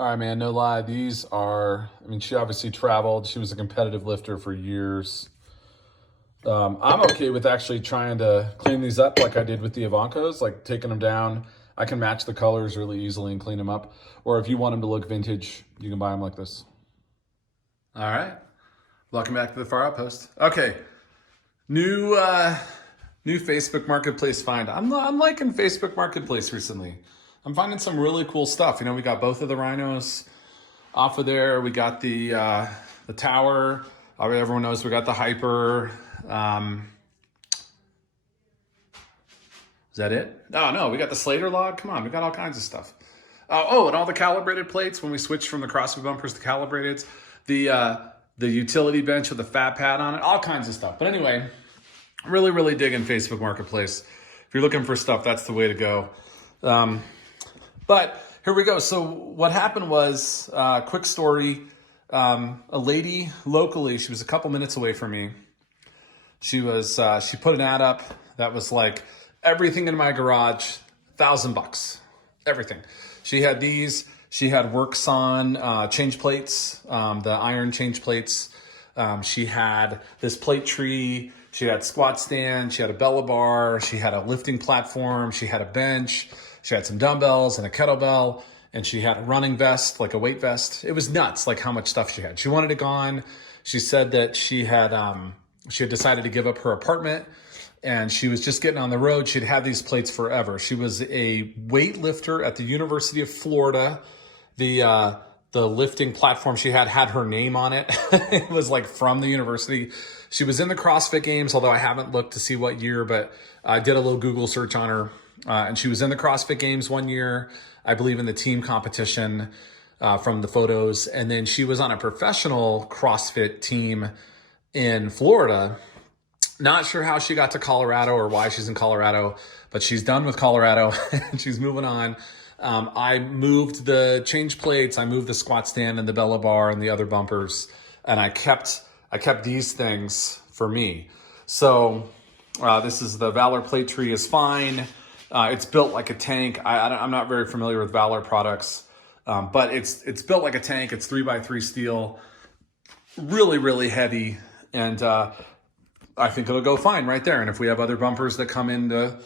All right, man, no lie. These are, I mean, she obviously traveled. She was a competitive lifter for years. I'm okay with actually trying to clean these up like I did with the Ivankos, like taking them down. I can match the colors really easily and clean them up. Or if you want them to look vintage, you can buy them like this. All right. Welcome back to the Far Outpost. Okay. New Facebook Marketplace find. I'm liking Facebook Marketplace recently. I'm finding some really cool stuff. You know, we got both of the rhinos off of there. We got the tower. Everyone knows we got the hyper. Is that it? No, we got the Slater log. Come on, we got all kinds of stuff. And all the calibrated plates when we switched from the CrossFit bumpers to calibrated. The utility bench with the fat pad on it. All kinds of stuff. But anyway, really digging Facebook Marketplace. If you're looking for stuff, that's the way to go. But here we go. So what happened was, quick story, a lady locally, she was a couple minutes away from me. She put an ad up that was like, everything in my garage, $1,000, everything. She had these, she had Workson change plates, the iron change plates. She had this plate tree. She had squat stand. She had a Bella bar. She had a lifting platform. She had a bench. She had some dumbbells and a kettlebell, and she had a running vest, like a weight vest. It was nuts, like how much stuff she had. She wanted it gone. She said that she had decided to give up her apartment, and she was just getting on the road. She'd had these plates forever. She was a weightlifter at the University of Florida. The lifting platform she had her name on it. It was like from the university. She was in the CrossFit Games, although I haven't looked to see what year, but I did a little Google search on her. And she was in the CrossFit Games one year, I believe in the team competition from the photos. And then she was on a professional CrossFit team in Florida. Not sure how she got to Colorado or why she's in Colorado, but she's done with Colorado and she's moving on. I moved the change plates, I moved the squat stand and the Bella bar and the other bumpers, and I kept these things for me. So this is the Valor plate tree is fine. It's built like a tank. I'm not very familiar with Valor products, but it's built like a tank. It's 3x3 steel, really heavy, and I think it'll go fine right there. And if we have other bumpers that come into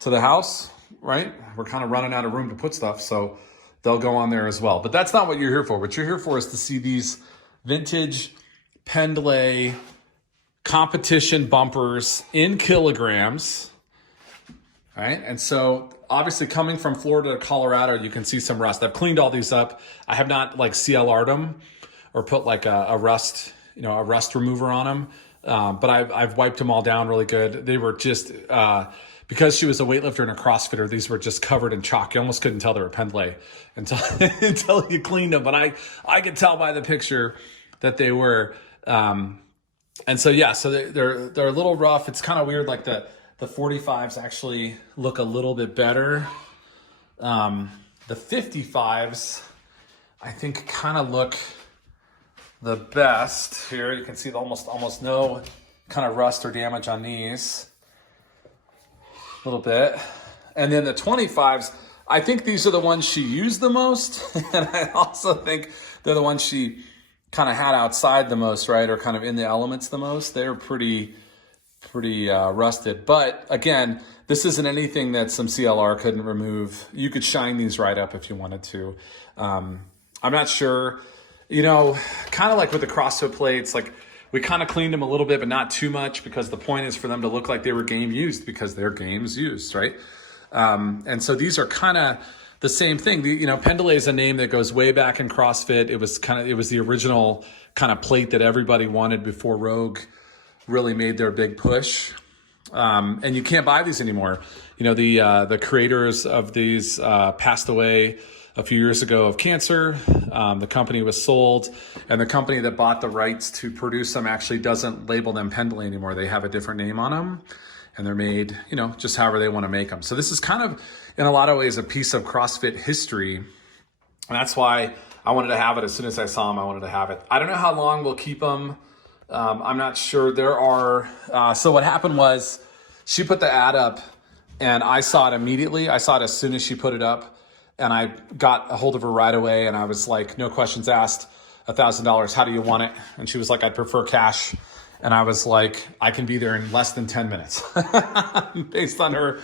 the house, right, we're kind of running out of room to put stuff, so they'll go on there as well. But that's not what you're here for. What you're here for is to see these vintage Pendlay competition bumpers in kilograms. All right, and so obviously coming from Florida to Colorado, you can see some rust. I've cleaned all these up. I have not like CLR'd them or put like a rust remover on them, but I've wiped them all down really good. They were just because she was a weightlifter and a CrossFitter, these were just covered in chalk. You almost couldn't tell they were Pendlay until you cleaned them. But I could tell by the picture that they were. And so yeah, so they're a little rough. It's kind of weird, like the 45s actually look a little bit better. The 55s, I think, kind of look the best. Here you can see almost no kind of rust or damage on these. A little bit. And then the 25s, I think these are the ones she used the most. And I also think they're the ones she kind of had outside the most, right? Or kind of in the elements the most. They're pretty rusted. But again, this isn't anything that some CLR couldn't remove. You could shine these right up if you wanted to. I'm not sure, kind of like with the CrossFit plates, like we kind of cleaned them a little bit, but not too much, because the point is for them to look like they were game used, because they're games used, right? And so these are kind of the same thing. Pendlay is a name that goes way back in CrossFit. It was the original kind of plate that everybody wanted before Rogue really made their big push. And you can't buy these anymore. The creators of these passed away a few years ago of cancer. The company was sold, and the company that bought the rights to produce them actually doesn't label them Pendlay anymore. They have a different name on them, and they're made, just however they want to make them. So this is kind of, in a lot of ways, a piece of CrossFit history. And that's why I wanted to have it. As soon as I saw them, I wanted to have it. I don't know how long we'll keep them. I'm not sure. There are, so what happened was she put the ad up and I saw it immediately. I saw it as soon as she put it up. And I got a hold of her right away, and I was like, no questions asked, $1,000. How do you want it? And she was like, I'd prefer cash. And I was like, I can be there in less than 10 minutes based on her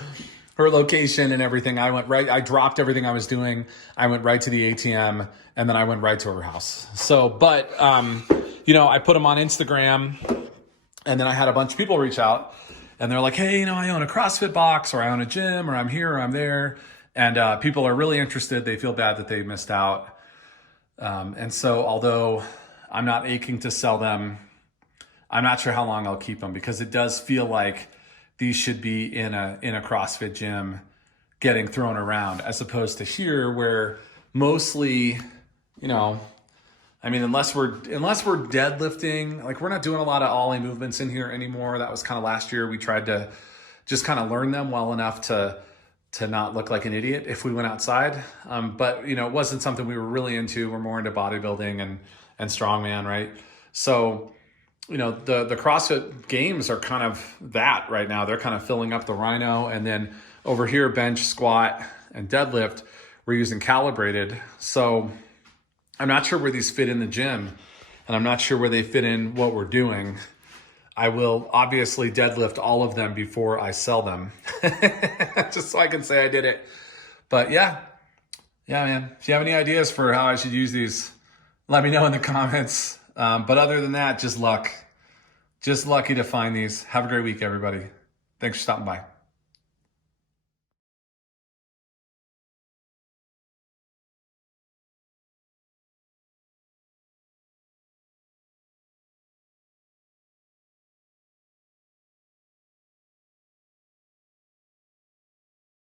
location and everything. I dropped everything I was doing. I went right to the ATM, and then I went right to her house. So, but, I put them on Instagram, and then I had a bunch of people reach out, and they're like, hey, I own a CrossFit box, or I own a gym, or I'm here, or I'm there. And people are really interested. They feel bad that they missed out. And so although I'm not aching to sell them, I'm not sure how long I'll keep them, because it does feel like these should be in a CrossFit gym getting thrown around, as opposed to here where mostly, unless we're deadlifting, like we're not doing a lot of ollie movements in here anymore. That was kind of last year. We tried to just kind of learn them well enough to not look like an idiot if we went outside. But it wasn't something we were really into. We're more into bodybuilding and strongman, right? So, the CrossFit games are kind of that right now. They're kind of filling up the Rhino. And then over here, bench, squat, and deadlift, we're using calibrated. So I'm not sure where these fit in the gym, and I'm not sure where they fit in what we're doing. I will obviously deadlift all of them before I sell them, just so I can say I did it. But yeah, man. If you have any ideas for how I should use these, let me know in the comments. But other than that, just luck. Just lucky to find these. Have a great week, everybody. Thanks for stopping by.